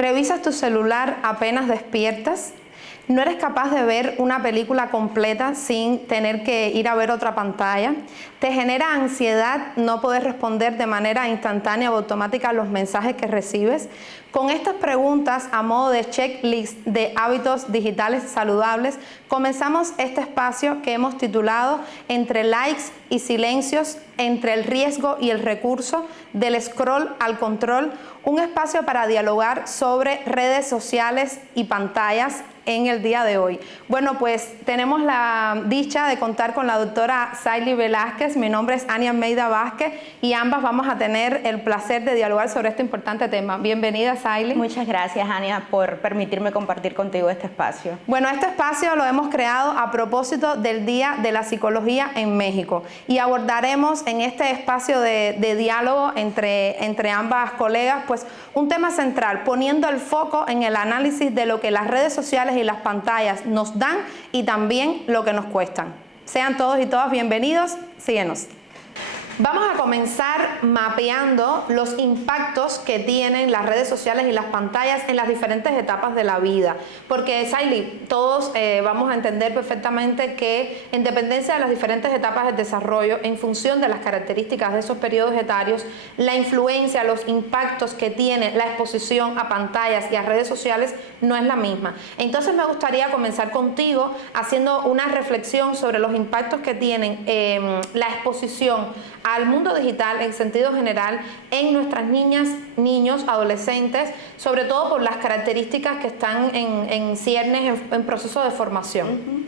¿Revisas tu celular apenas despiertas? ¿No eres capaz de ver una película completa sin tener que ir a ver otra pantalla? ¿Te genera ansiedad no poder responder de manera instantánea o automática a los mensajes que recibes? Con estas preguntas a modo de checklist de hábitos digitales saludables, comenzamos este espacio que hemos titulado Entre likes y silencios, entre el riesgo y el recurso, del scroll al control, un espacio para dialogar sobre redes sociales y pantallas en el día de hoy. Bueno, pues tenemos la dicha de contar con la doctora Saily Velázquez. Mi nombre es Ania Almeida Vázquez y ambas vamos a tener el placer de dialogar sobre este importante tema. Bienvenida, Saily. Muchas gracias, Ania, por permitirme compartir contigo este espacio. Bueno, este espacio lo hemos creado a propósito del Día de la Psicología en México y abordaremos en este espacio de diálogo entre ambas colegas pues un tema central, poniendo el foco en el análisis de lo que las redes sociales y las pantallas nos dan y también lo que nos cuestan. Sean todos y todas bienvenidos, síguenos. Vamos a comenzar mapeando los impactos que tienen las redes sociales y las pantallas en las diferentes etapas de la vida. Porque, Saily, todos vamos a entender perfectamente que en dependencia de las diferentes etapas del desarrollo, en función de las características de esos periodos etarios, la influencia, los impactos que tiene la exposición a pantallas y a redes sociales no es la misma. Entonces me gustaría comenzar contigo haciendo una reflexión sobre los impactos que tienen la exposición al mundo digital en sentido general en nuestras niñas, niños, adolescentes, sobre todo por las características que están en ciernes, en proceso de formación.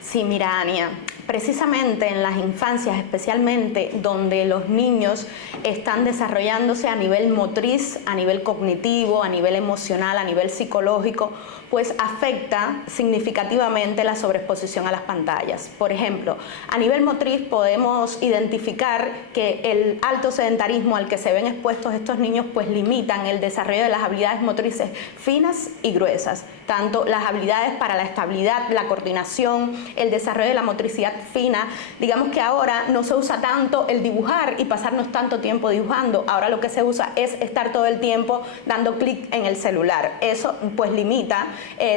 Sí, mira, Ania, precisamente en las infancias, especialmente donde los niños están desarrollándose a nivel motriz, a nivel cognitivo, a nivel emocional, a nivel psicológico, pues afecta significativamente la sobreexposición a las pantallas. Por ejemplo, a nivel motriz podemos identificar que el alto sedentarismo al que se ven expuestos estos niños pues limitan el desarrollo de las habilidades motrices finas y gruesas, tanto las habilidades para la estabilidad, la coordinación, el desarrollo de la motricidad fina. Digamos que ahora no se usa tanto el dibujar y pasarnos tanto tiempo dibujando, ahora lo que se usa es estar todo el tiempo dando clic en el celular. Eso pues limita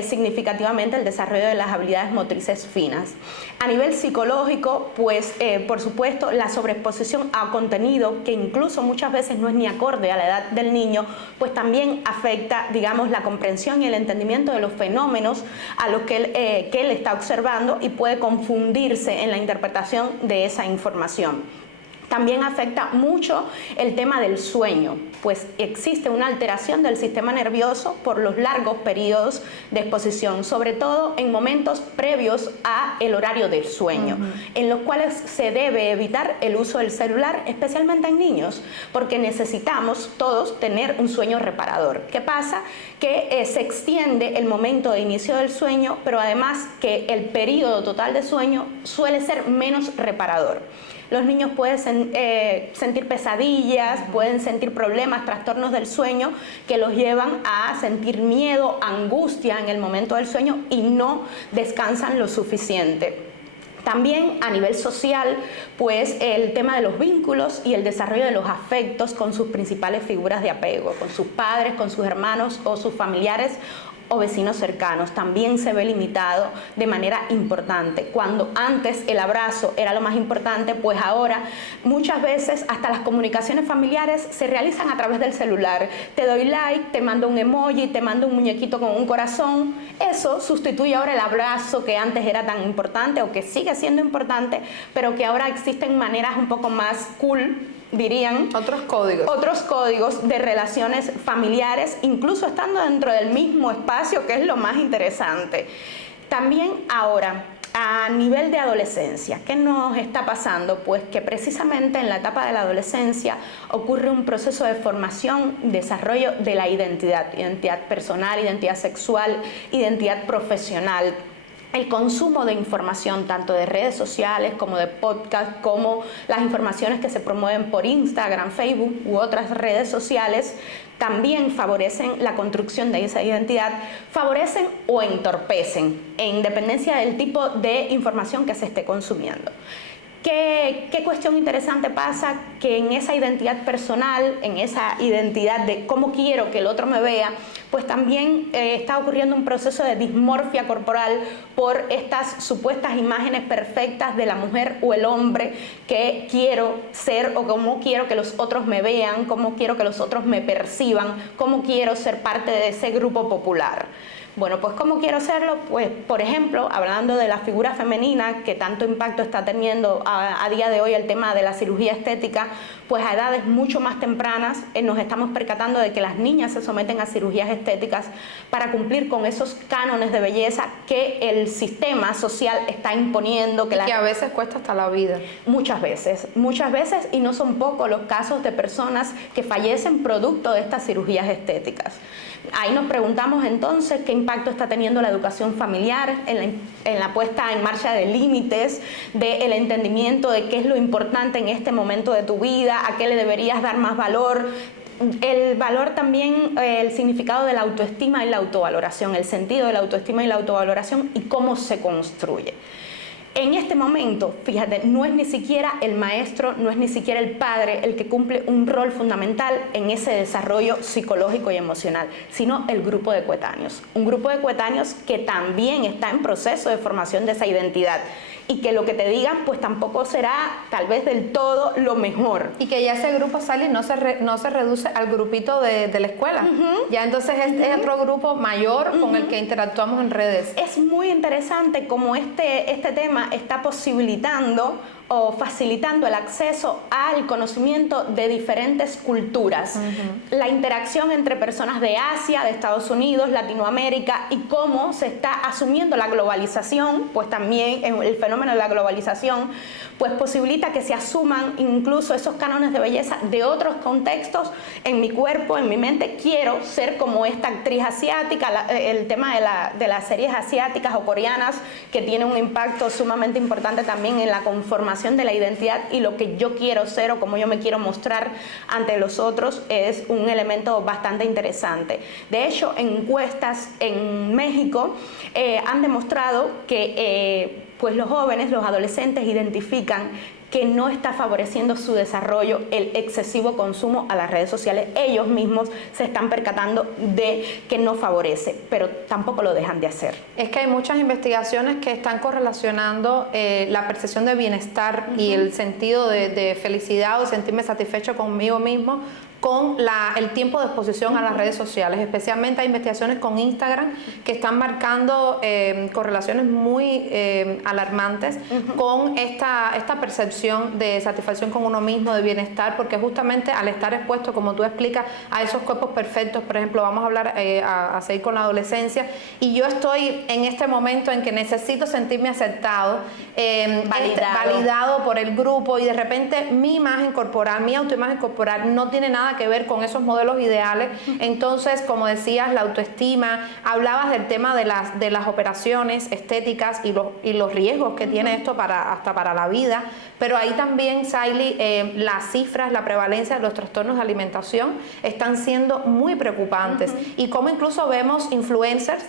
significativamente el desarrollo de las habilidades motrices finas. A nivel psicológico, pues por supuesto la sobreexposición a contenido que incluso muchas veces no es ni acorde a la edad del niño, pues también afecta, digamos, la comprensión y el entendimiento de los fenómenos a los que él está observando y puede confundirse en la interpretación de esa información. También afecta mucho el tema del sueño, pues existe una alteración del sistema nervioso por los largos periodos de exposición, sobre todo en momentos previos a el horario del sueño, en los cuales se debe evitar el uso del celular, especialmente en niños, porque necesitamos todos tener un sueño reparador. ¿Qué pasa? Que se extiende el momento de inicio del sueño, pero además que el periodo total de sueño suele ser menos reparador. Los niños pueden sentir pesadillas, pueden sentir problemas, trastornos del sueño que los llevan a sentir miedo, angustia en el momento del sueño y no descansan lo suficiente. También a nivel social, pues el tema de los vínculos y el desarrollo de los afectos con sus principales figuras de apego, con sus padres, con sus hermanos o sus familiares o vecinos cercanos, también se ve limitado de manera importante. Cuando antes el abrazo era lo más importante, pues ahora muchas veces hasta las comunicaciones familiares se realizan a través del celular. Te doy like, te mando un emoji, te mando un muñequito con un corazón. Eso sustituye ahora el abrazo que antes era tan importante o que sigue siendo importante, pero que ahora existen maneras un poco más cool, dirían, otros códigos de relaciones familiares, incluso estando dentro del mismo espacio, que es lo más interesante. También ahora, a nivel de adolescencia, ¿qué nos está pasando? Pues que precisamente en la etapa de la adolescencia ocurre un proceso de formación, desarrollo de la identidad personal, identidad sexual, identidad profesional. El consumo de información, tanto de redes sociales como de podcast, como las informaciones que se promueven por Instagram, Facebook u otras redes sociales, también favorecen la construcción de esa identidad, favorecen o entorpecen, en dependencia del tipo de información que se esté consumiendo. ¿Qué cuestión interesante pasa? Que en esa identidad personal, en esa identidad de cómo quiero que el otro me vea, pues también está ocurriendo un proceso de dismorfia corporal por estas supuestas imágenes perfectas de la mujer o el hombre que quiero ser, o cómo quiero que los otros me vean, cómo quiero que los otros me perciban, cómo quiero ser parte de ese grupo popular. Bueno, pues ¿cómo quiero serlo? Pues, por ejemplo, hablando de la figura femenina, que tanto impacto está teniendo a día de hoy el tema de la cirugía estética, pues a edades mucho más tempranas nos estamos percatando de que las niñas se someten a cirugías estéticas para cumplir con esos cánones de belleza que el sistema social está imponiendo. Que a veces cuesta hasta la vida. Muchas veces, y no son pocos los casos de personas que fallecen producto de estas cirugías estéticas. Ahí nos preguntamos entonces qué impacto está teniendo la educación familiar en la puesta en marcha de límites, del entendimiento de qué es lo importante en este momento de tu vida, a qué le deberías dar más valor. El valor también, el significado de la autoestima y la autovaloración, el sentido de la autoestima y la autovaloración y cómo se construye. En este momento, fíjate, no es ni siquiera el maestro, no es ni siquiera el padre el que cumple un rol fundamental en ese desarrollo psicológico y emocional, sino el grupo de coetáneos. Un grupo de coetáneos que también está en proceso de formación de esa identidad. Y que lo que te digan pues tampoco será tal vez del todo lo mejor. Y que ya ese grupo sale y no se reduce al grupito de la escuela. Ya entonces es otro grupo mayor con el que interactuamos en redes. Es muy interesante cómo este tema está posibilitando o facilitando el acceso al conocimiento de diferentes culturas. La interacción entre personas de Asia, de Estados Unidos, Latinoamérica, y cómo se está asumiendo la globalización, pues también el fenómeno de la globalización, pues posibilita que se asuman incluso esos cánones de belleza de otros contextos. En mi cuerpo, en mi mente, quiero ser como esta actriz asiática, el tema de las series asiáticas o coreanas, que tiene un impacto sumamente importante también en la conformación de la identidad y lo que yo quiero ser o cómo yo me quiero mostrar ante los otros, es un elemento bastante interesante. De hecho, encuestas en México han demostrado que pues los jóvenes, los adolescentes identifican que no está favoreciendo su desarrollo el excesivo consumo a las redes sociales. Ellos mismos se están percatando de que no favorece, pero tampoco lo dejan de hacer. Es que hay muchas investigaciones que están correlacionando la percepción de bienestar y el sentido de felicidad o sentirme satisfecho conmigo mismo con el tiempo de exposición a las redes sociales. Especialmente hay investigaciones con Instagram que están marcando correlaciones muy alarmantes con esta percepción de satisfacción con uno mismo, de bienestar, porque justamente al estar expuesto, como tú explicas, a esos cuerpos perfectos, por ejemplo, vamos a hablar a seguir con la adolescencia, y yo estoy en este momento en que necesito sentirme aceptado, validado por el grupo, y de repente mi imagen corporal, mi autoimagen corporal no tiene nada que ver con esos modelos ideales. Entonces, como decías, la autoestima, hablabas del tema de las operaciones estéticas y los riesgos que tiene esto hasta para la vida, pero ahí también, Saily, las cifras, la prevalencia de los trastornos de alimentación están siendo muy preocupantes, y como incluso vemos influencers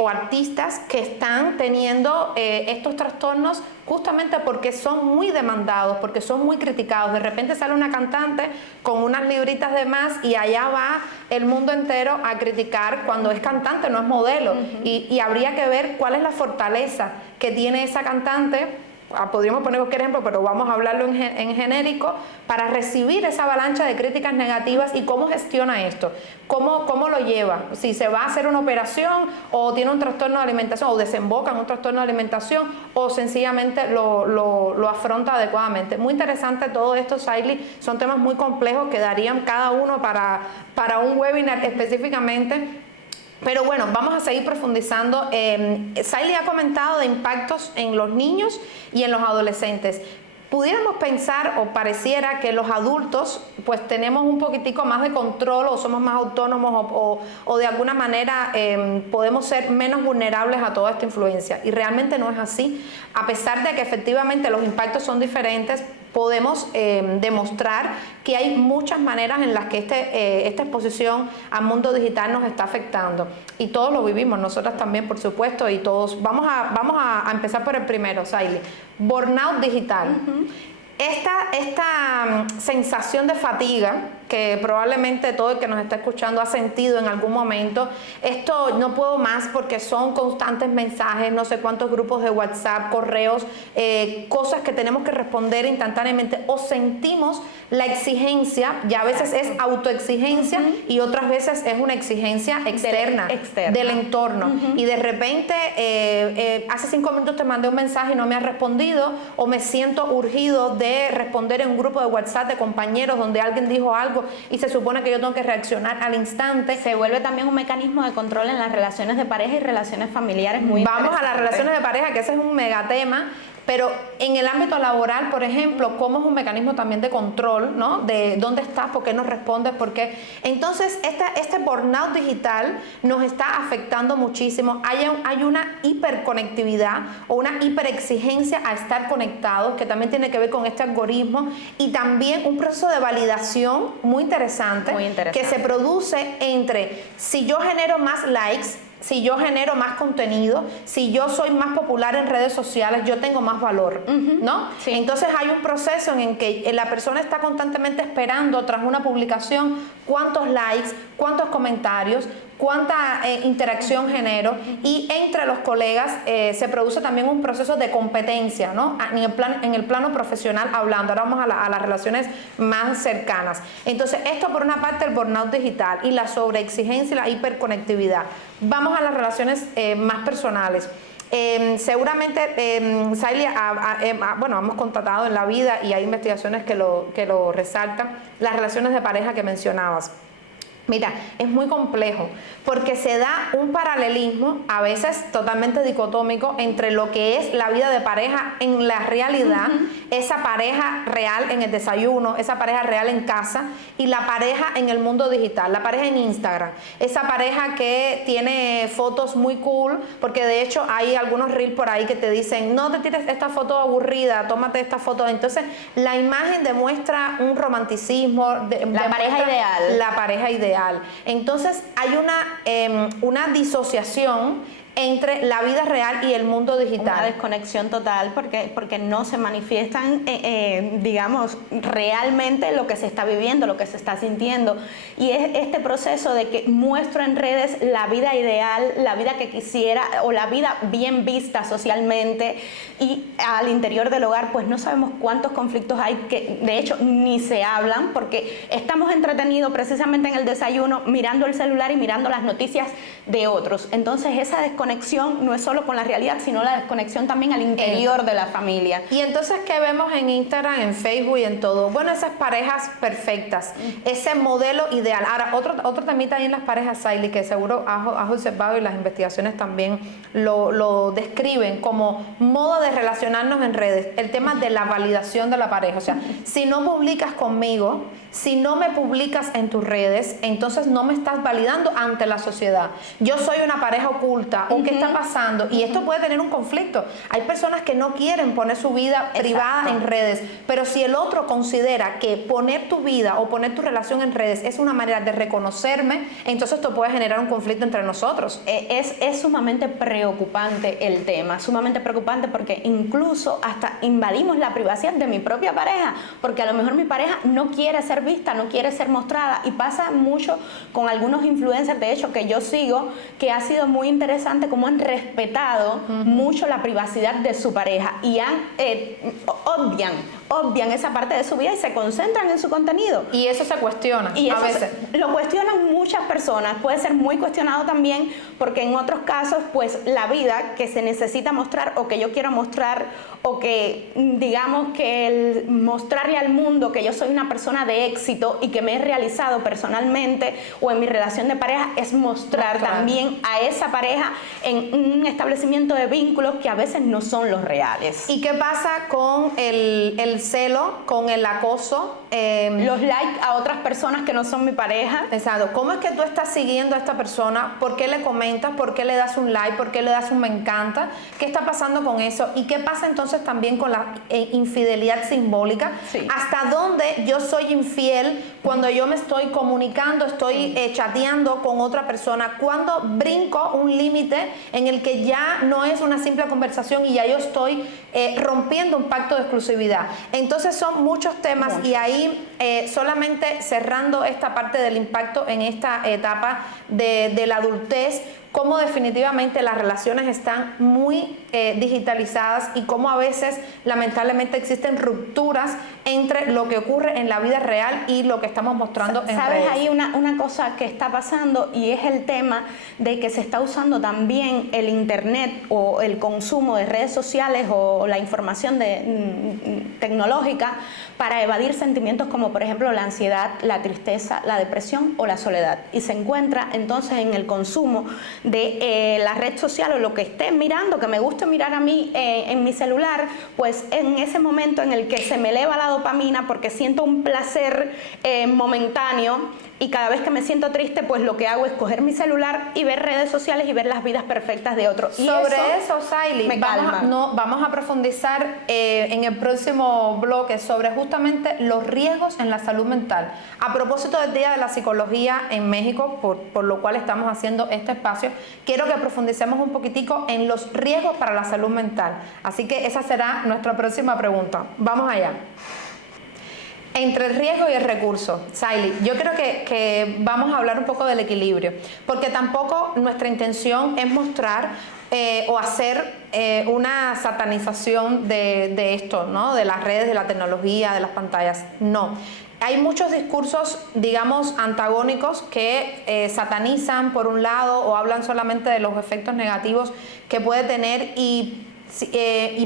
o artistas que están teniendo estos trastornos justamente porque son muy demandados, porque son muy criticados. De repente sale una cantante con unas libritas de más y allá va el mundo entero a criticar cuando es cantante, no es modelo. Y habría que ver cuál es la fortaleza que tiene esa cantante. Podríamos poner cualquier ejemplo, pero vamos a hablarlo en genérico, para recibir esa avalancha de críticas negativas. Y cómo gestiona esto, cómo lo lleva, si se va a hacer una operación o tiene un trastorno de alimentación o desemboca en un trastorno de alimentación o sencillamente lo afronta adecuadamente. Muy interesante todo esto, Saily. Son temas muy complejos que darían cada uno para un webinar específicamente. Pero bueno, vamos a seguir profundizando. Saily ha comentado de impactos en los niños y en los adolescentes. Pudiéramos pensar o pareciera que los adultos pues tenemos un poquitico más de control o somos más autónomos o de alguna manera podemos ser menos vulnerables a toda esta influencia, y realmente no es así. A pesar de que efectivamente los impactos son diferentes, podemos demostrar que hay muchas maneras en las que esta exposición al mundo digital nos está afectando. Y todos lo vivimos, nosotras también, por supuesto, y todos. Vamos a empezar por el primero, Saily. Burnout digital. Esta sensación de fatiga que probablemente todo el que nos está escuchando ha sentido en algún momento, esto no puedo más porque son constantes mensajes, no sé cuántos grupos de WhatsApp, correos, cosas que tenemos que responder instantáneamente, o sentimos la exigencia, y a veces es autoexigencia y otras veces es una exigencia externa. Del entorno, y de repente hace 5 minutos te mandé un mensaje y no me has respondido, o me siento urgido de responder en un grupo de WhatsApp de compañeros donde alguien dijo algo y se supone que yo tengo que reaccionar al instante. Se vuelve también un mecanismo de control en las relaciones de pareja y relaciones familiares muy Vamos a las relaciones de pareja, que ese es un megatema. Pero en el ámbito laboral, por ejemplo, ¿cómo es un mecanismo también de control, ¿no? De dónde estás, por qué no respondes, por qué. Entonces, este burnout digital nos está afectando muchísimo. Hay una hiperconectividad o una hiperexigencia a estar conectados, que también tiene que ver con este algoritmo, y también un proceso de validación muy interesante. Que se produce entre si yo genero más likes, si yo genero más contenido, si yo soy más popular en redes sociales, yo tengo más valor, ¿no? Sí. Entonces hay un proceso en el que la persona está constantemente esperando tras una publicación cuántos likes, cuántos comentarios, cuánta interacción genero, y entre los colegas se produce también un proceso de competencia, ¿no? En el plano profesional hablando. Ahora vamos a las relaciones más cercanas. Entonces, esto por una parte el burnout digital y la sobreexigencia y la hiperconectividad. Vamos a las relaciones más personales. Seguramente, Saily, bueno, hemos constatado en la vida, y hay investigaciones que lo resaltan, las relaciones de pareja que mencionabas. Mira, es muy complejo porque se da un paralelismo, a veces totalmente dicotómico, entre lo que es la vida de pareja en la realidad, esa pareja real en el desayuno, esa pareja real en casa, y la pareja en el mundo digital, la pareja en Instagram, esa pareja que tiene fotos muy cool, porque de hecho hay algunos reels por ahí que te dicen, no te tires esta foto aburrida, tómate esta foto. Entonces, la imagen demuestra un romanticismo, la pareja ideal. La pareja ideal. Entonces hay una disociación entre la vida real y el mundo digital. Una desconexión total porque no se manifiestan, digamos, realmente lo que se está viviendo, lo que se está sintiendo. Y es este proceso de que muestro en redes la vida ideal, la vida que quisiera, o la vida bien vista socialmente, y al interior del hogar pues no sabemos cuántos conflictos hay que de hecho ni se hablan, porque estamos entretenidos precisamente en el desayuno mirando el celular y mirando las noticias de otros. Entonces esa desconexión no es solo con la realidad, sino la desconexión también al interior de la familia. Y entonces, ¿qué vemos en Instagram, en Facebook y en todo? Bueno, esas parejas perfectas, ese modelo ideal. Ahora, otro temita ahí en las parejas, Saily, que seguro has observado, y las investigaciones también lo describen como modo de relacionarnos en redes, el tema de la validación de la pareja. O sea, si no publicas conmigo, si no me publicas en tus redes, entonces no me estás validando ante la sociedad. Yo soy una pareja oculta, o qué está pasando, y esto puede tener un conflicto. Hay personas que no quieren poner su vida privada en redes, pero si el otro considera que poner tu vida o poner tu relación en redes es una manera de reconocerme, entonces esto puede generar un conflicto entre nosotros. Es sumamente preocupante el tema, sumamente preocupante, porque incluso hasta invadimos la privacidad de mi propia pareja, porque a lo mejor mi pareja no quiere ser vista, no quiere ser mostrada, y pasa mucho con algunos influencers, de hecho, que yo sigo, que ha sido muy interesante cómo han respetado mucho la privacidad de su pareja y obvian esa parte de su vida y se concentran en su contenido. Y eso se cuestiona y a veces. Lo cuestionan muchas personas, puede ser muy cuestionado también, porque en otros casos, pues la vida que se necesita mostrar, o que yo quiero mostrar, o que digamos que el mostrarle al mundo que yo soy una persona de éxito y que me he realizado personalmente o en mi relación de pareja, es mostrar también a esa pareja en un establecimiento de vínculos que a veces no son los reales. ¿Y qué pasa con el el celo, con el acoso. Los likes a otras personas que no son mi pareja. Exacto. ¿Cómo es que tú estás siguiendo a esta persona? ¿Por qué le comentas? ¿Por qué le das un like? ¿Por qué le das un me encanta? ¿Qué está pasando con eso? ¿Y qué pasa entonces también con la infidelidad simbólica? Sí. ¿Hasta dónde yo soy infiel cuando yo me estoy comunicando, estoy chateando con otra persona? ¿Cuándo brinco un límite en el que ya no es una simple conversación y ya yo estoy rompiendo un pacto de exclusividad? Entonces son muchos temas y ahí solamente cerrando esta parte del impacto en esta etapa de la adultez, cómo definitivamente las relaciones están muy digitalizadas y cómo a veces lamentablemente existen rupturas entre lo que ocurre en la vida real y lo que estamos mostrando en ¿Sabes? redes. Hay una cosa que está pasando y es el tema de que se está usando también el internet o el consumo de redes sociales o la información tecnológica para evadir sentimientos como por ejemplo la ansiedad, la tristeza, la depresión o la soledad, y se encuentra entonces en el consumo de la red social o lo que esté mirando, que me guste mirar a mí en mi celular, pues en ese momento en el que se me eleva la dopamina porque siento un placer momentáneo, y cada vez que me siento triste, pues lo que hago es coger mi celular y ver redes sociales y ver las vidas perfectas de otros. Y sobre eso, Saily, me calma. Vamos a profundizar en el próximo bloque sobre justamente los riesgos en la salud mental. A propósito del Día de la Psicología en México, por lo cual estamos haciendo este espacio, quiero que profundicemos un poquitico en los riesgos para la salud mental. Así que esa será nuestra próxima pregunta. Vamos allá. Entre el riesgo y el recurso, Saily, yo creo que vamos a hablar un poco del equilibrio, porque tampoco nuestra intención es mostrar o hacer una satanización de esto, ¿no? De las redes, de la tecnología, de las pantallas. No. Hay muchos discursos, digamos, antagónicos que satanizan por un lado o hablan solamente de los efectos negativos que puede tener y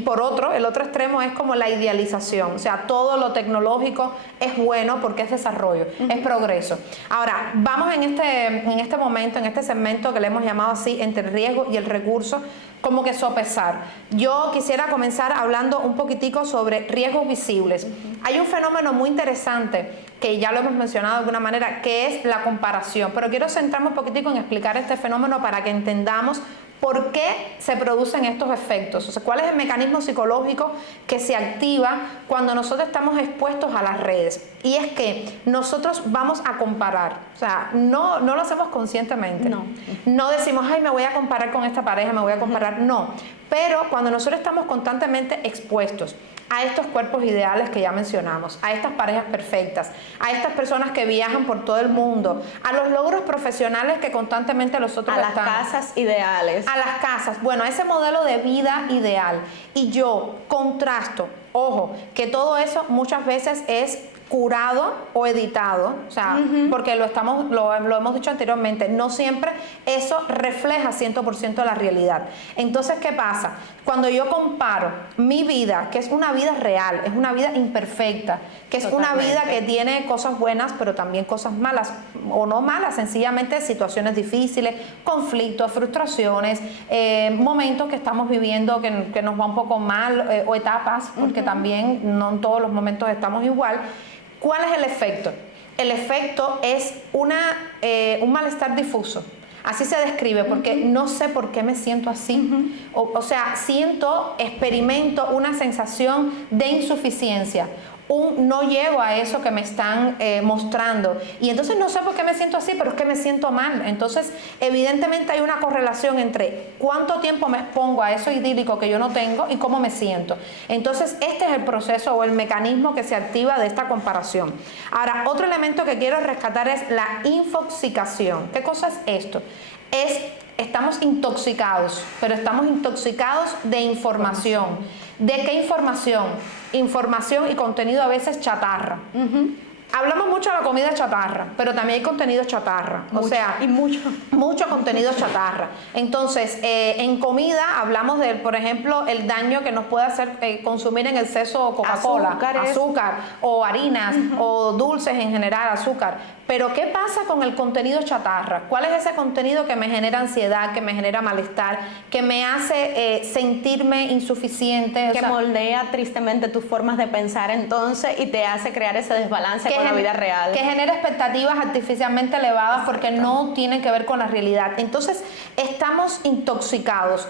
por otro, el otro extremo es como la idealización, o sea, todo lo tecnológico es bueno porque es desarrollo, es progreso. Ahora, vamos en este momento, en este segmento que le hemos llamado así, entre el riesgo y el recurso, como que sopesar. Yo quisiera comenzar hablando un poquitico sobre riesgos visibles. Hay un fenómeno muy interesante que ya lo hemos mencionado de alguna manera, que es la comparación, pero quiero centrarme un poquitico en explicar este fenómeno para que entendamos ¿por qué se producen estos efectos? O sea, ¿cuál es el mecanismo psicológico que se activa cuando nosotros estamos expuestos a las redes? Y es que nosotros vamos a comparar, o sea, no lo hacemos conscientemente. No decimos, ay, me voy a comparar con esta pareja, me voy a comparar, no. Pero cuando nosotros estamos constantemente expuestos a estos cuerpos ideales que ya mencionamos, a estas parejas perfectas, a estas personas que viajan por todo el mundo, a los logros profesionales que constantemente los otros están, a las casas ideales, a las casas, bueno, a ese modelo de vida ideal, y yo contrasto, ojo, que todo eso muchas veces es curado o editado, o sea, porque lo hemos dicho anteriormente, no siempre eso refleja 100% la realidad. Entonces, ¿qué pasa? Cuando yo comparo mi vida, que es una vida real, es una vida imperfecta, que es una vida que tiene cosas buenas, pero también cosas malas, o no malas, sencillamente situaciones difíciles, conflictos, frustraciones, momentos que estamos viviendo que nos va un poco mal, o etapas, porque también no en todos los momentos estamos igual. ¿Cuál es el efecto? El efecto es un malestar difuso. Así se describe, porque no sé por qué me siento así. O sea, experimento una sensación de insuficiencia. No llego a eso que me están mostrando, y entonces no sé por qué me siento así, pero es que me siento mal. Entonces evidentemente hay una correlación entre cuánto tiempo me expongo a eso idílico que yo no tengo y cómo me siento. Entonces este es el proceso o el mecanismo que se activa de esta comparación. Ahora, otro elemento que quiero rescatar es la infoxicación. ¿Qué cosa es esto? Estamos intoxicados, pero estamos intoxicados de información. ¿De qué información? Información y contenido a veces chatarra. Hablamos mucho de la comida chatarra, pero también hay contenido chatarra. Mucho contenido chatarra. Entonces, en comida hablamos de, por ejemplo, el daño que nos puede hacer consumir en exceso Coca-Cola, azúcar o harinas o dulces en general, azúcar. Pero ¿qué pasa con el contenido chatarra? ¿Cuál es ese contenido que me genera ansiedad, que me genera malestar, que me hace sentirme insuficiente? Que moldea tristemente tus formas de pensar entonces y te hace crear ese desbalance con la vida real. Que genera expectativas artificialmente elevadas porque no tienen que ver con la realidad. Entonces estamos intoxicados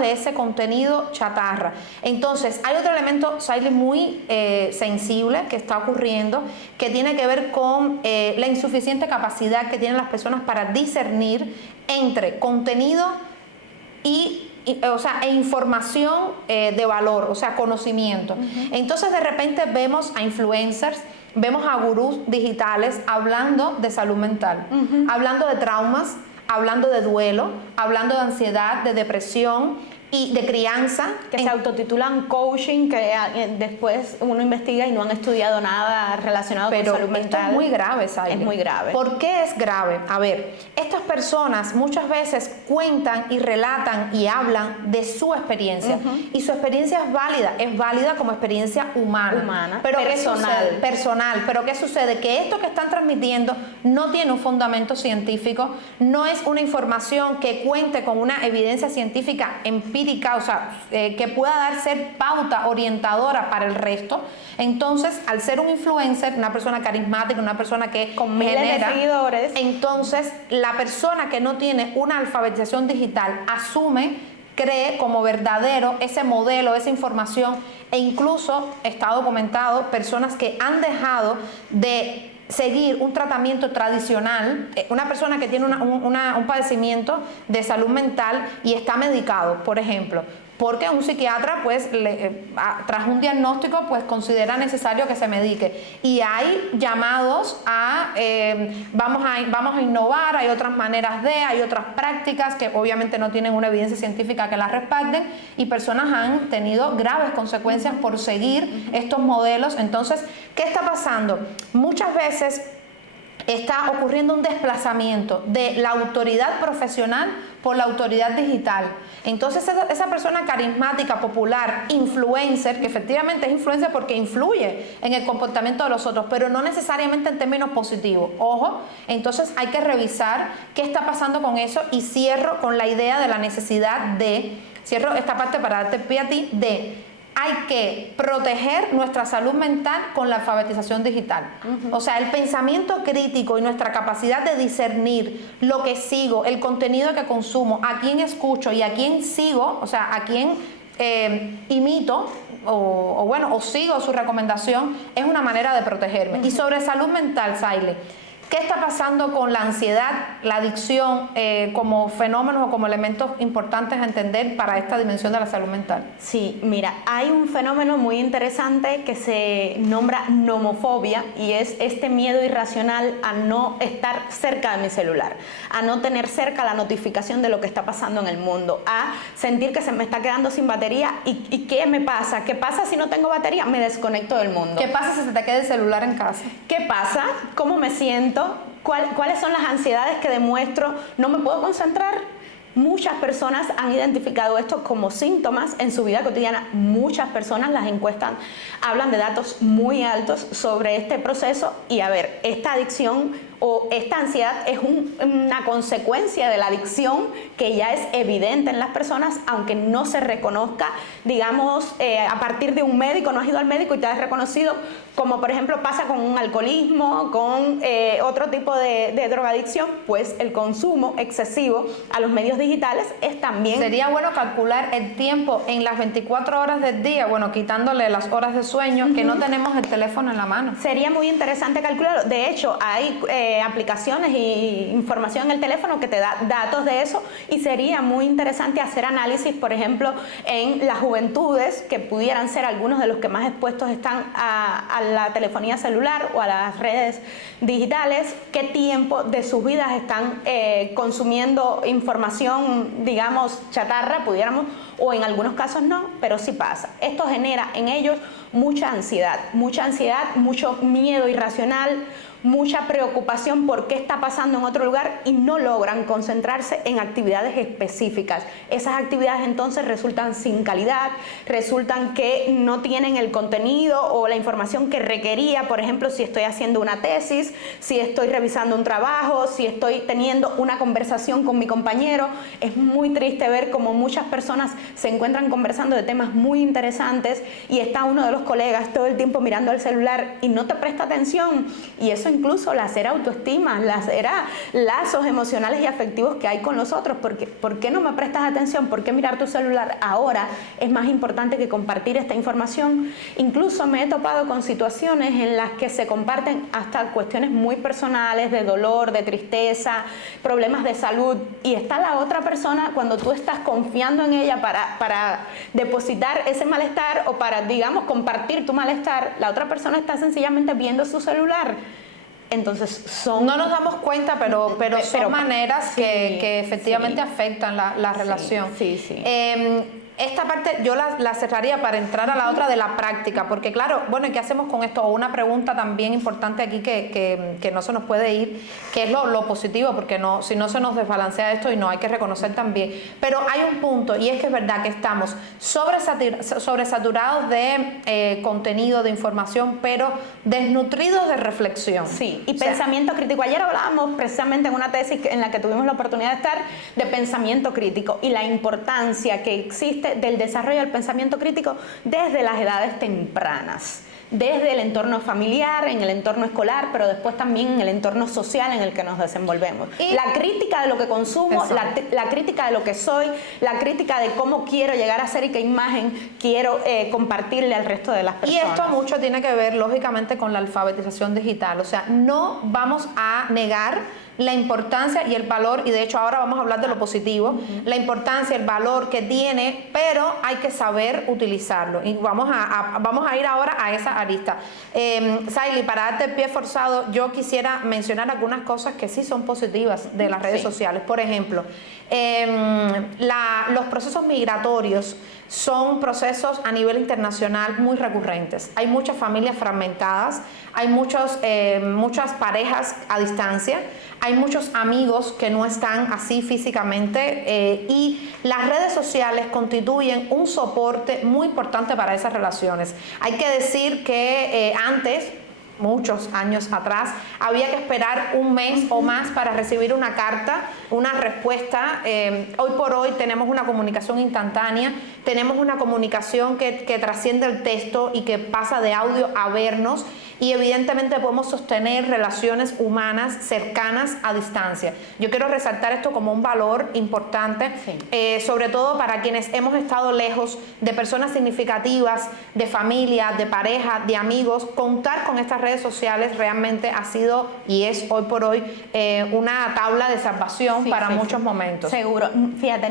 de ese contenido chatarra. Entonces hay otro elemento, Saily, muy sensible que está ocurriendo, que tiene que ver con la insuficiente capacidad que tienen las personas para discernir entre contenido e información de valor, o sea, conocimiento. Entonces de repente vemos a influencers, vemos a gurús digitales hablando de salud mental, hablando de traumas, hablando de duelo, hablando de ansiedad, de depresión y de crianza. Que se autotitulan coaching, que después uno investiga y no han estudiado nada relacionado con salud mental. Pero esto es muy grave, Saily. Es muy grave. ¿Por qué es grave? A ver, estas personas muchas veces cuentan y relatan y hablan de su experiencia. Y su experiencia es válida como experiencia humana. Pero personal. Pero ¿qué sucede? Que esto que están transmitiendo no tiene un fundamento científico, no es una información que cuente con una evidencia científica empírica, o sea, que pueda ser pauta orientadora para el resto. Entonces, al ser un influencer, una persona carismática, una persona que con miles de seguidores, entonces la persona que no tiene una alfabetización digital cree como verdadero ese modelo, esa información, e incluso está documentado personas que han dejado de seguir un tratamiento tradicional, una persona que tiene un padecimiento de salud mental y está medicado, por ejemplo, porque un psiquiatra pues tras un diagnóstico pues considera necesario que se medique, y hay llamados a vamos a innovar, hay otras maneras hay otras prácticas que obviamente no tienen una evidencia científica que las respalden, y personas han tenido graves consecuencias por seguir estos modelos. Entonces, ¿qué está pasando? Muchas veces está ocurriendo un desplazamiento de la autoridad profesional por la autoridad digital. Entonces esa persona carismática, popular, influencer, que efectivamente es influencer porque influye en el comportamiento de los otros, pero no necesariamente en términos positivos. Ojo, entonces hay que revisar qué está pasando con eso, y cierro con la idea de la necesidad cierro esta parte para darte pie a ti, hay que proteger nuestra salud mental con la alfabetización digital. O sea, el pensamiento crítico y nuestra capacidad de discernir lo que sigo, el contenido que consumo, a quién escucho y a quién sigo, o sea, a quién imito o sigo su recomendación, es una manera de protegerme. Y sobre salud mental, Saily, ¿qué está pasando con la ansiedad, la adicción como fenómenos o como elementos importantes a entender para esta dimensión de la salud mental? Sí, mira, hay un fenómeno muy interesante que se nombra nomofobia, y es este miedo irracional a no estar cerca de mi celular, a no tener cerca la notificación de lo que está pasando en el mundo, a sentir que se me está quedando sin batería. ¿Y qué me pasa? ¿Qué pasa si no tengo batería? Me desconecto del mundo. ¿Qué pasa si se te queda el celular en casa? ¿Qué pasa? ¿Cómo me siento? ¿Cuáles son las ansiedades que demuestro? ¿No me puedo concentrar? Muchas personas han identificado esto como síntomas en su vida cotidiana. Muchas personas, las encuestas hablan de datos muy altos sobre este proceso. Y a ver, esta adicción o esta ansiedad es una consecuencia de la adicción que ya es evidente en las personas, aunque no se reconozca, digamos, a partir de un médico. No has ido al médico y te has reconocido, como por ejemplo pasa con un alcoholismo, con otro tipo de drogadicción. Pues el consumo excesivo a los medios digitales es también... Sería bueno calcular el tiempo en las 24 horas del día, bueno, quitándole las horas de sueño, que no tenemos el teléfono en la mano. Sería muy interesante calcularlo. De hecho, hay aplicaciones y información en el teléfono que te da datos de eso, y sería muy interesante hacer análisis, por ejemplo, en las juventudes, que pudieran ser algunos de los que más expuestos están a la telefonía celular o a las redes digitales, qué tiempo de sus vidas están consumiendo información, digamos, chatarra, pudiéramos, o en algunos casos no, pero sí pasa. Esto genera en ellos mucha ansiedad, mucho miedo irracional, mucha preocupación por qué está pasando en otro lugar y no logran concentrarse en actividades específicas. Esas actividades entonces resultan sin calidad, resultan que no tienen el contenido o la información que requería, por ejemplo, si estoy haciendo una tesis, si estoy revisando un trabajo, si estoy teniendo una conversación con mi compañero. Es muy triste ver cómo muchas personas se encuentran conversando de temas muy interesantes y está uno de los colegas todo el tiempo mirando al celular y no te presta atención, y eso incluso lacera autoestima, lacera lazos emocionales y afectivos que hay con los otros, porque ¿por qué no me prestas atención? ¿Por qué mirar tu celular ahora es más importante que compartir esta información? Incluso me he topado con situaciones en las que se comparten hasta cuestiones muy personales, de dolor, de tristeza, problemas de salud, y está la otra persona, cuando tú estás confiando en ella para depositar ese malestar o para, digamos, compartir tu malestar, la otra persona está sencillamente viendo su celular. Entonces no nos damos cuenta, pero son maneras sí, que efectivamente afectan la relación. Sí. Esta parte yo la cerraría para entrar a la otra de la práctica, porque claro, bueno, ¿y qué hacemos con esto? O una pregunta también importante aquí que no se nos puede ir, que es lo positivo, porque si no se nos desbalancea esto, y no, hay que reconocer también. Pero hay un punto, y es que es verdad que estamos sobresaturados de contenido, de información, pero desnutridos de reflexión. Sí, y pensamiento crítico. Ayer hablábamos precisamente en una tesis en la que tuvimos la oportunidad de estar, de pensamiento crítico y la importancia que existe del desarrollo del pensamiento crítico desde las edades tempranas, desde el entorno familiar, en el entorno escolar, pero después también en el entorno social en el que nos desenvolvemos. Y la crítica de lo que consumo, la crítica de lo que soy, la crítica de cómo quiero llegar a ser y qué imagen quiero compartirle al resto de las personas. Y esto mucho tiene que ver, lógicamente, con la alfabetización digital. O sea, no vamos a negar la importancia y el valor, y de hecho ahora vamos a hablar de lo positivo, la importancia, el valor que tiene, pero hay que saber utilizarlo. Y vamos a ir ahora a esa arista. Saily, para darte el pie forzado, yo quisiera mencionar algunas cosas que sí son positivas de las redes sociales. Por ejemplo, los procesos migratorios son procesos a nivel internacional muy recurrentes. Hay muchas familias fragmentadas, hay muchas parejas a distancia, hay muchos amigos que no están así físicamente, y las redes sociales constituyen un soporte muy importante para esas relaciones. Hay que decir que antes, muchos años atrás, había que esperar un mes o más para recibir una carta, una respuesta. Hoy por hoy tenemos una comunicación instantánea, tenemos una comunicación que trasciende el texto y que pasa de audio a vernos, y evidentemente podemos sostener relaciones humanas cercanas a distancia. Yo quiero resaltar esto como un valor importante, sobre todo para quienes hemos estado lejos de personas significativas, de familia, de pareja, de amigos. Contar con estas redes sociales realmente ha sido y es hoy por hoy una tabla de salvación para muchos momentos. Seguro. Fíjate,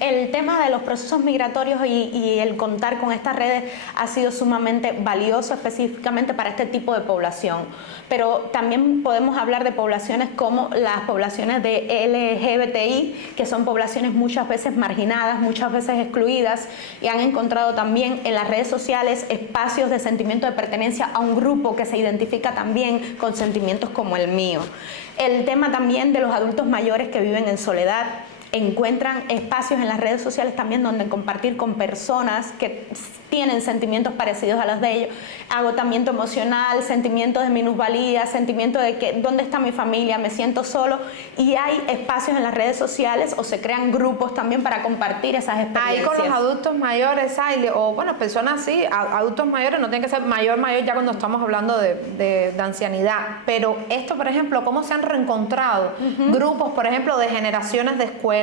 el tema de los procesos migratorios y el contar con estas redes ha sido sumamente valioso específicamente para este tipo de población, pero también podemos hablar de poblaciones como las poblaciones de LGBTI, que son poblaciones muchas veces marginadas, muchas veces excluidas, y han encontrado también en las redes sociales espacios de sentimiento de pertenencia a un grupo que se identifica también con sentimientos como el mío. El tema también de los adultos mayores que viven en soledad, encuentran espacios en las redes sociales también donde compartir con personas que tienen sentimientos parecidos a los de ellos, agotamiento emocional, sentimiento de minusvalía, sentimiento de que ¿dónde está mi familia? Me siento solo, y hay espacios en las redes sociales o se crean grupos también para compartir esas experiencias. Ahí con los adultos mayores, o bueno, personas así, adultos mayores, no tiene que ser mayor ya cuando estamos hablando de ancianidad, pero esto, por ejemplo, cómo se han reencontrado grupos, por ejemplo, de generaciones de escuela,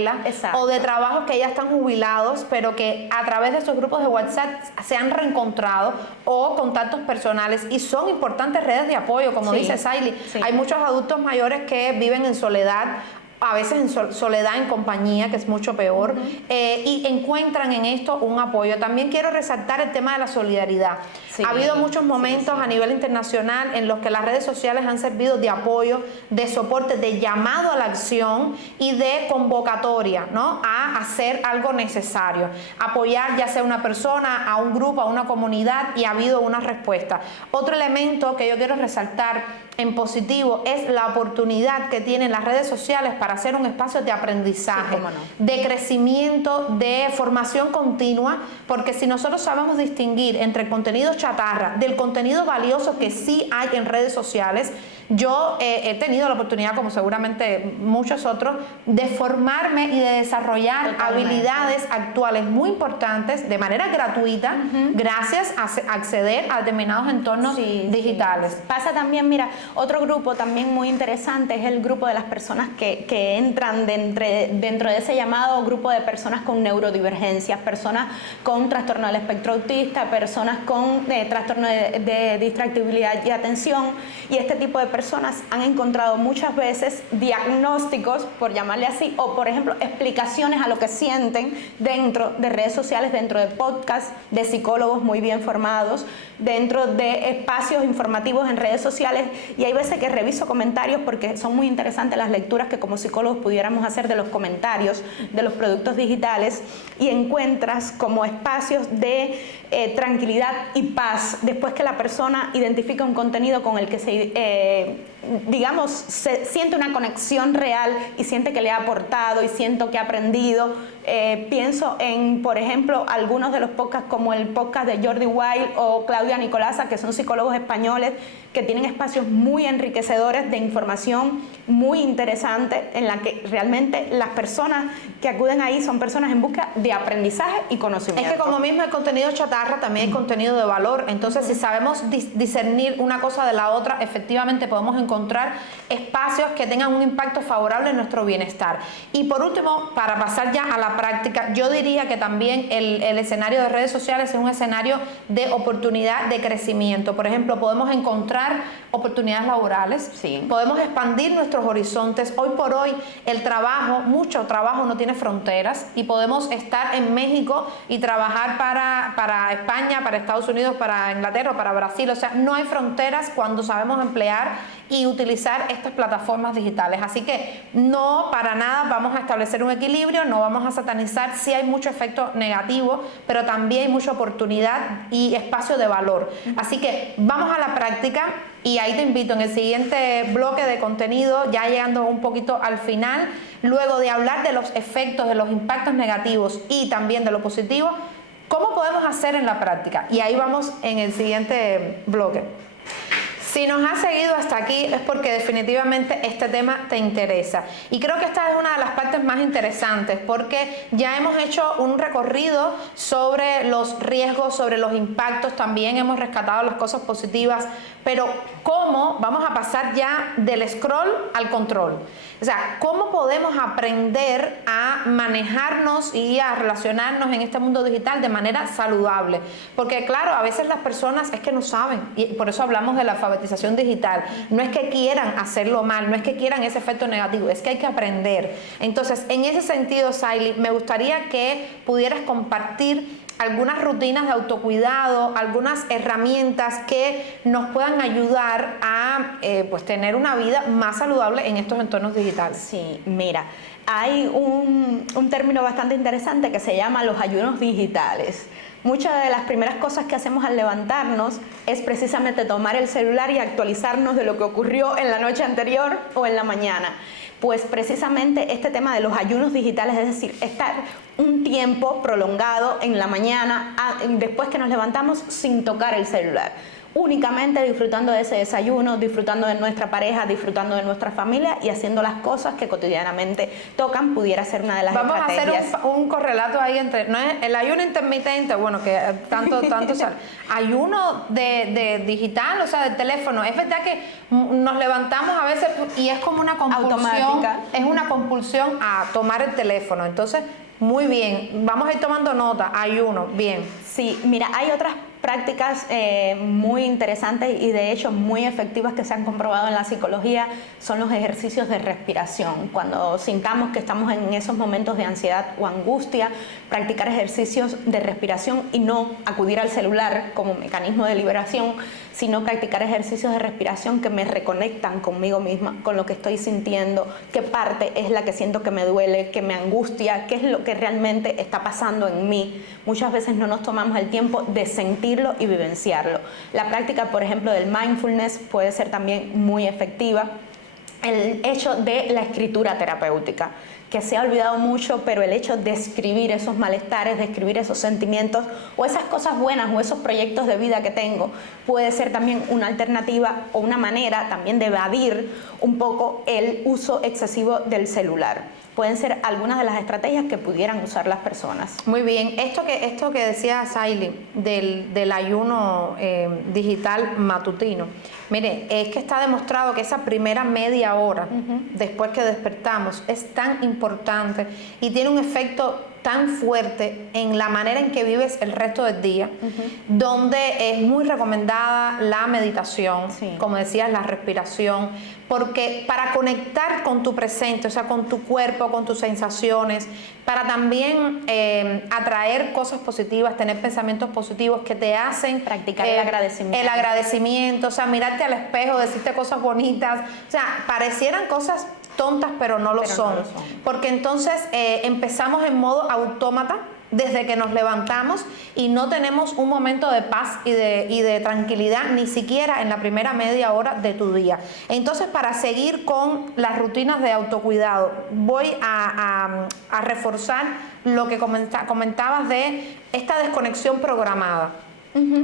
o de trabajos que ya están jubilados, pero que a través de estos grupos de WhatsApp se han reencontrado, o contactos personales, y son importantes redes de apoyo, como dice Saily. Hay muchos adultos mayores que viven en soledad, a veces en soledad, en compañía, que es mucho peor, y encuentran en esto un apoyo. También quiero resaltar el tema de la solidaridad. Sí, ha habido muchos momentos a nivel internacional en los que las redes sociales han servido de apoyo, de soporte, de llamado a la acción y de convocatoria, ¿no?, a hacer algo necesario, apoyar ya sea una persona, a un grupo, a una comunidad, y ha habido una respuesta. Otro elemento que yo quiero resaltar en positivo es la oportunidad que tienen las redes sociales para hacer un espacio de aprendizaje, sí, de crecimiento, de formación continua, porque si nosotros sabemos distinguir entre el contenido chatarra del contenido valioso que sí hay en redes sociales, yo he tenido la oportunidad, como seguramente muchos otros, de formarme y de desarrollar habilidades actuales muy importantes de manera gratuita, gracias a acceder a determinados entornos digitales. Pasa también, mira, otro grupo también muy interesante es el grupo de las personas que entran dentro de ese llamado grupo de personas con neurodivergencias, personas con trastorno del espectro autista, personas con trastorno de distractibilidad y atención, y este tipo de personas han encontrado muchas veces diagnósticos, por llamarle así, o por ejemplo explicaciones a lo que sienten dentro de redes sociales, dentro de podcasts de psicólogos muy bien formados, dentro de espacios informativos en redes sociales, y hay veces que reviso comentarios porque son muy interesantes las lecturas que como psicólogos pudiéramos hacer de los comentarios de los productos digitales, y encuentras como espacios de tranquilidad y paz después que la persona identifica un contenido con el que se siente una conexión real y siente que le ha aportado y siento que ha aprendido. Pienso en, por ejemplo, algunos de los podcasts como el podcast de Jordi Wild o Claudia Nicolasa, que son psicólogos españoles que tienen espacios muy enriquecedores de información muy interesante, en la que realmente las personas que acuden ahí son personas en busca de aprendizaje y conocimiento. Es que como mismo hay contenido chatarra, también hay contenido de valor. Entonces, si sabemos discernir una cosa de la otra, efectivamente podemos encontrar espacios que tengan un impacto favorable en nuestro bienestar. Y por último, para pasar ya a la práctica, yo diría que también el escenario de redes sociales es un escenario de oportunidad de crecimiento. Por ejemplo, podemos encontrar oportunidades laborales, podemos expandir nuestros horizontes. Hoy por hoy el trabajo, mucho trabajo no tiene fronteras, y podemos estar en México y trabajar para España, para Estados Unidos, para Inglaterra, para Brasil. O sea, no hay fronteras cuando sabemos emplear y utilizar estas plataformas digitales. Así que no, para nada vamos a establecer un equilibrio, no vamos a satanizar. Sí hay mucho efecto negativo, pero también hay mucha oportunidad y espacio de valor. Así que vamos a la práctica, y ahí te invito en el siguiente bloque de contenido, ya llegando un poquito al final, luego de hablar de los efectos, de los impactos negativos y también de lo positivo, ¿cómo podemos hacer en la práctica? Y ahí vamos en el siguiente bloque. Si nos has seguido hasta aquí es porque definitivamente este tema te interesa, y creo que esta es una de las partes más interesantes, porque ya hemos hecho un recorrido sobre los riesgos, sobre los impactos, también hemos rescatado las cosas positivas, pero ¿cómo vamos a pasar ya del scroll al control? O sea, ¿cómo podemos aprender a manejarnos y a relacionarnos en este mundo digital de manera saludable? Porque claro, a veces las personas es que no saben, y por eso hablamos de la alfabetización digital. No es que quieran hacerlo mal, no es que quieran ese efecto negativo, es que hay que aprender. Entonces, en ese sentido, Saily, me gustaría que pudieras compartir algunas rutinas de autocuidado, algunas herramientas que nos puedan ayudar a pues tener una vida más saludable en estos entornos digitales. Sí, mira, hay un término bastante interesante que se llama los ayunos digitales. Muchas de las primeras cosas que hacemos al levantarnos es precisamente tomar el celular y actualizarnos de lo que ocurrió en la noche anterior o en la mañana. Pues precisamente este tema de los ayunos digitales, es decir, estar un tiempo prolongado en la mañana, después que nos levantamos, sin tocar el celular. Únicamente disfrutando de ese desayuno, disfrutando de nuestra pareja, disfrutando de nuestra familia y haciendo las cosas que cotidianamente tocan, pudiera ser una de las estrategias. Vamos a hacer un correlato ahí entre, no es el ayuno intermitente, bueno, que tanto sale. Ayuno de digital, o sea, de teléfono. Es verdad que nos levantamos a veces y es como una compulsión, automática. Es una compulsión a tomar el teléfono. Entonces, muy bien, vamos a ir tomando nota. Ayuno, bien. Sí, mira, hay otras prácticas muy interesantes y de hecho muy efectivas que se han comprobado en la psicología son los ejercicios de respiración. Cuando sintamos que estamos en esos momentos de ansiedad o angustia, practicar ejercicios de respiración y no acudir al celular como mecanismo de liberación, sino practicar ejercicios de respiración que me reconectan conmigo misma, con lo que estoy sintiendo, qué parte es la que siento que me duele, que me angustia, qué es lo que realmente está pasando en mí. Muchas veces no nos tomamos el tiempo de sentirlo y vivenciarlo. La práctica, por ejemplo, del mindfulness puede ser también muy efectiva. El hecho de la escritura terapéutica, que se ha olvidado mucho, pero el hecho de escribir esos malestares, de escribir esos sentimientos o esas cosas buenas o esos proyectos de vida que tengo, puede ser también una alternativa o una manera también de evadir un poco el uso excesivo del celular. Pueden ser algunas de las estrategias que pudieran usar las personas. Muy bien, esto que decía Saily del ayuno digital matutino, mire, es que está demostrado que esa primera media hora después que despertamos es tan importante y tiene un efecto tan fuerte en la manera en que vives el resto del día, donde es muy recomendada la meditación, como decías, la respiración, porque para conectar con tu presente, o sea, con tu cuerpo, con tus sensaciones, para también atraer cosas positivas, tener pensamientos positivos que te hacen practicar el agradecimiento. El agradecimiento, o sea, mirarte al espejo, decirte cosas bonitas, o sea, parecieran cosas tontas, pero no lo son. Porque entonces empezamos en modo autómata desde que nos levantamos y no tenemos un momento de paz y de tranquilidad ni siquiera en la primera media hora de tu día. Entonces, para seguir con las rutinas de autocuidado, voy a reforzar lo que comentabas de esta desconexión programada.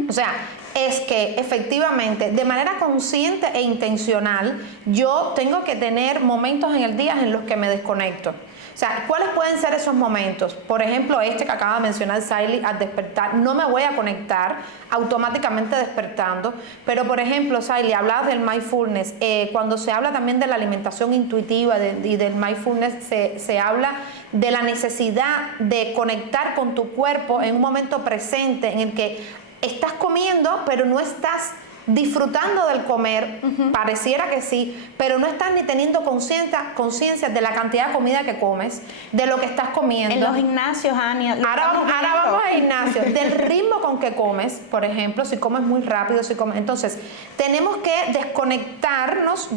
O sea, es que efectivamente, de manera consciente e intencional, yo tengo que tener momentos en el día en los que me desconecto. O sea, ¿cuáles pueden ser esos momentos? Por ejemplo, este que acaba de mencionar Saily, al despertar, no me voy a conectar automáticamente despertando, pero por ejemplo, Saily, hablabas del mindfulness, cuando se habla también de la alimentación intuitiva y del mindfulness, se habla de la necesidad de conectar con tu cuerpo en un momento presente en el que estás comiendo, pero no estás disfrutando del comer, pareciera que sí, pero no estás ni teniendo conciencia de la cantidad de comida que comes, de lo que estás comiendo. En los gimnasios, Ania. Ahora vamos al gimnasio, del ritmo con que comes, por ejemplo, si comes muy rápido, si comes. Entonces, tenemos que desconectarnos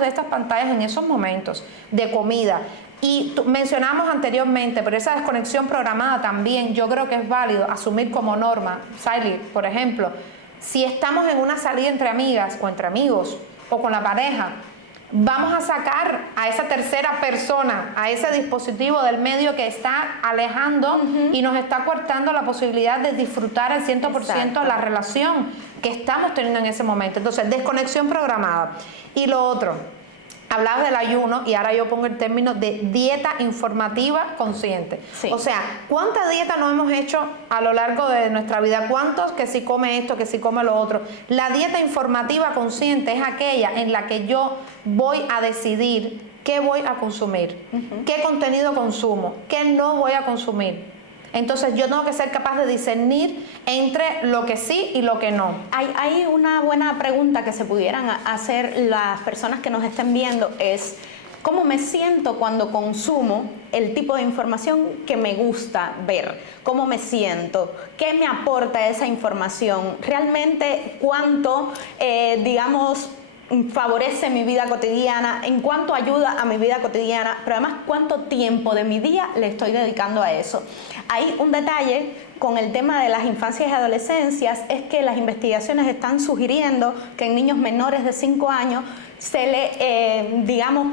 de estas pantallas en esos momentos de comida. Y mencionamos anteriormente, pero esa desconexión programada también yo creo que es válido asumir como norma. Saily, por ejemplo, si estamos en una salida entre amigas o entre amigos o con la pareja, vamos a sacar a esa tercera persona, a ese dispositivo del medio que está alejando y nos está cortando la posibilidad de disfrutar al 100% la relación que estamos teniendo en ese momento. Entonces, desconexión programada. Y lo otro, hablabas del ayuno y ahora yo pongo el término de dieta informativa consciente. Sí. O sea, ¿cuántas dietas no hemos hecho a lo largo de nuestra vida? ¿Cuántos que si come esto, que si come lo otro? La dieta informativa consciente es aquella en la que yo voy a decidir qué voy a consumir, qué contenido consumo, qué no voy a consumir. Entonces yo tengo que ser capaz de discernir entre lo que sí y lo que no. Hay una buena pregunta que se pudieran hacer las personas que nos estén viendo es ¿cómo me siento cuando consumo el tipo de información que me gusta ver? ¿Cómo me siento? ¿Qué me aporta esa información? ¿Realmente cuánto, favorece mi vida cotidiana, en cuánto ayuda a mi vida cotidiana, pero además cuánto tiempo de mi día le estoy dedicando a eso? Hay un detalle con el tema de las infancias y adolescencias, es que las investigaciones están sugiriendo que en niños menores de 5 años se le,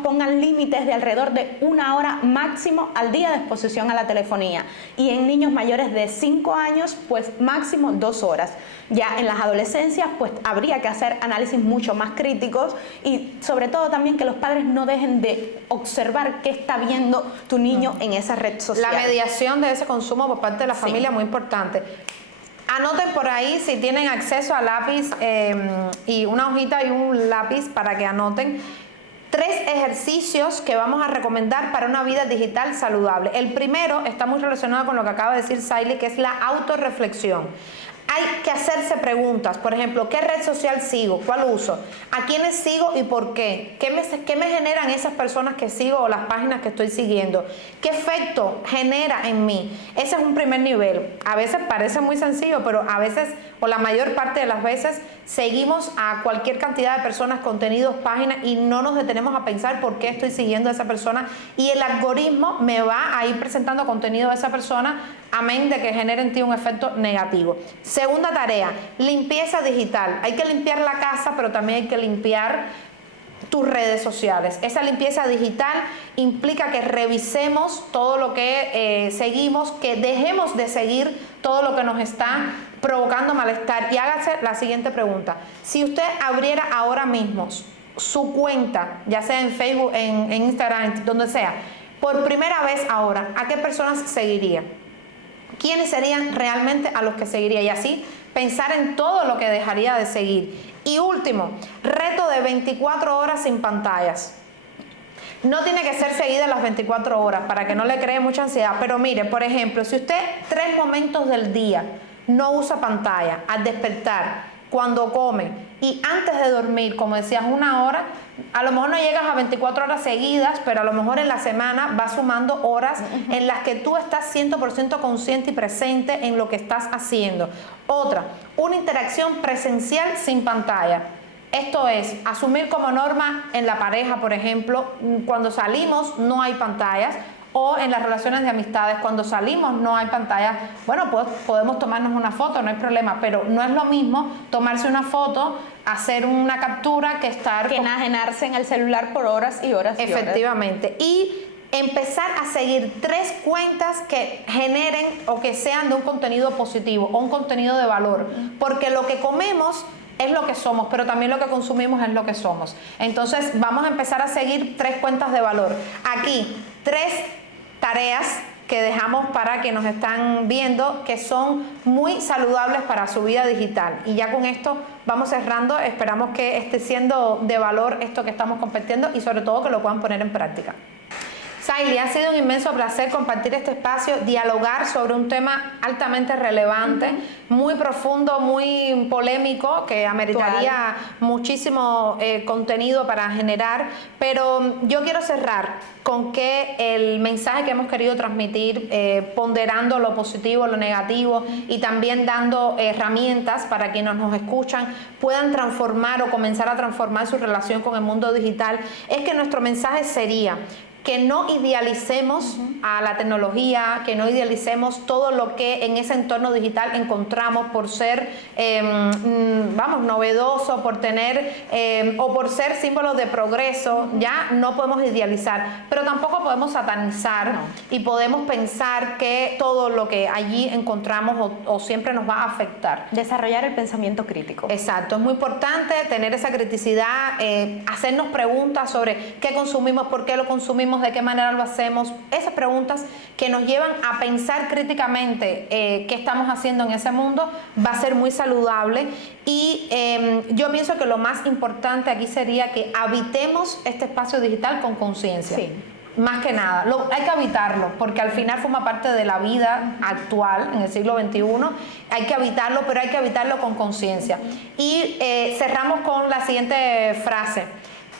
pongan límites de alrededor de 1 hora máximo al día de exposición a la telefonía. Y en niños mayores de 5 años, pues máximo 2 horas. Ya en las adolescencias, pues habría que hacer análisis mucho más críticos y sobre todo también que los padres no dejen de observar qué está viendo tu niño en esa red social. La mediación de ese consumo por parte de la familia es muy importante. Anoten por ahí si tienen acceso a lápiz y una hojita y un lápiz para que anoten 3 ejercicios que vamos a recomendar para una vida digital saludable. El primero está muy relacionado con lo que acaba de decir Saily, que es la autorreflexión. hay que hacerse preguntas. Por ejemplo, ¿qué red social sigo? ¿Cuál uso? ¿A quiénes sigo y por qué? ¿Qué me generan esas personas que sigo o las páginas que estoy siguiendo? ¿Qué efecto genera en mí? Ese es un primer nivel. A veces parece muy sencillo, pero a veces, o la mayor parte de las veces, seguimos a cualquier cantidad de personas, contenidos, páginas, y no nos detenemos a pensar por qué estoy siguiendo a esa persona, y el algoritmo me va a ir presentando contenido de esa persona, amén de que genere en ti un efecto negativo. Segunda tarea, limpieza digital. Hay que limpiar la casa, pero también hay que limpiar tus redes sociales. Esa limpieza digital implica que revisemos todo lo que seguimos, que dejemos de seguir todo lo que nos está provocando malestar. Y hágase la siguiente pregunta: si usted abriera ahora mismo su cuenta, ya sea en Facebook, en Instagram, donde sea, por primera vez ahora, ¿a qué personas seguiría? ¿Quiénes serían realmente a los que seguiría? Y así pensar en todo lo que dejaría de seguir. Y último, reto de 24 horas sin pantallas. No tiene que ser seguida las 24 horas para que no le cree mucha ansiedad, pero mire, por ejemplo, si usted 3 momentos del día no usa pantalla, al despertar, cuando come y antes de dormir, como decías, 1 hora, a lo mejor no llegas a 24 horas seguidas, pero a lo mejor en la semana vas sumando horas en las que tú estás 100% consciente y presente en lo que estás haciendo. Otra, una interacción presencial sin pantalla. Esto es, asumir como norma en la pareja, por ejemplo, cuando salimos no hay pantallas, o en las relaciones de amistades, cuando salimos no hay pantallas. Bueno, pues podemos tomarnos una foto, no hay problema, pero no es lo mismo tomarse una foto, hacer una captura, que estar... Que enajenarse en el celular por horas y horas y horas. Efectivamente. Y empezar a seguir 3 cuentas que generen o que sean de un contenido positivo o un contenido de valor, porque lo que comemos es lo que somos, pero también lo que consumimos es lo que somos. Entonces vamos a empezar a seguir 3 cuentas de valor. Aquí, 3 tareas que dejamos para que nos están viendo, que son muy saludables para su vida digital. Y ya con esto vamos cerrando. Esperamos que esté siendo de valor esto que estamos compartiendo y sobre todo que lo puedan poner en práctica. Saily, ha sido un inmenso placer compartir este espacio, dialogar sobre un tema altamente relevante, muy profundo, muy polémico, que ameritaría muchísimo contenido para generar, pero yo quiero cerrar con que el mensaje que hemos querido transmitir, ponderando lo positivo, lo negativo y también dando herramientas para quienes nos escuchan puedan transformar o comenzar a transformar su relación con el mundo digital, es que nuestro mensaje sería que no idealicemos a la tecnología, que no idealicemos todo lo que en ese entorno digital encontramos por ser, novedoso, por tener, o por ser símbolos de progreso. Ya no podemos idealizar, pero tampoco podemos satanizar y podemos pensar que todo lo que allí encontramos o siempre nos va a afectar. Desarrollar el pensamiento crítico. Exacto, es muy importante tener esa criticidad, hacernos preguntas sobre qué consumimos, por qué lo consumimos, de qué manera lo hacemos, esas preguntas que nos llevan a pensar críticamente qué estamos haciendo en ese mundo, va a ser muy saludable. Y yo pienso que lo más importante aquí sería que habitemos este espacio digital con conciencia. Sí. Más que nada, hay que habitarlo, porque al final forma parte de la vida actual, en el siglo XXI, hay que habitarlo, pero hay que habitarlo con conciencia. Y cerramos con la siguiente frase: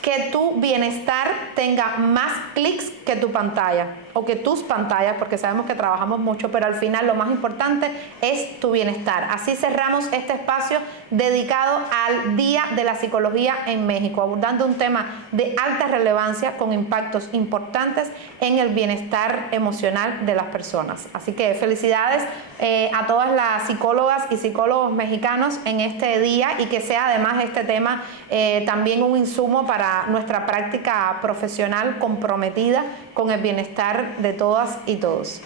que tu bienestar tenga más clics que tu pantalla, o que tus pantallas, porque sabemos que trabajamos mucho, pero al final lo más importante es tu bienestar. Así cerramos este espacio dedicado al Día de la Psicología en México, abordando un tema de alta relevancia con impactos importantes en el bienestar emocional de las personas. Así que felicidades a todas las psicólogas y psicólogos mexicanos en este día, y que sea además este tema también un insumo para nuestra práctica profesional comprometida con el bienestar de todas y todos.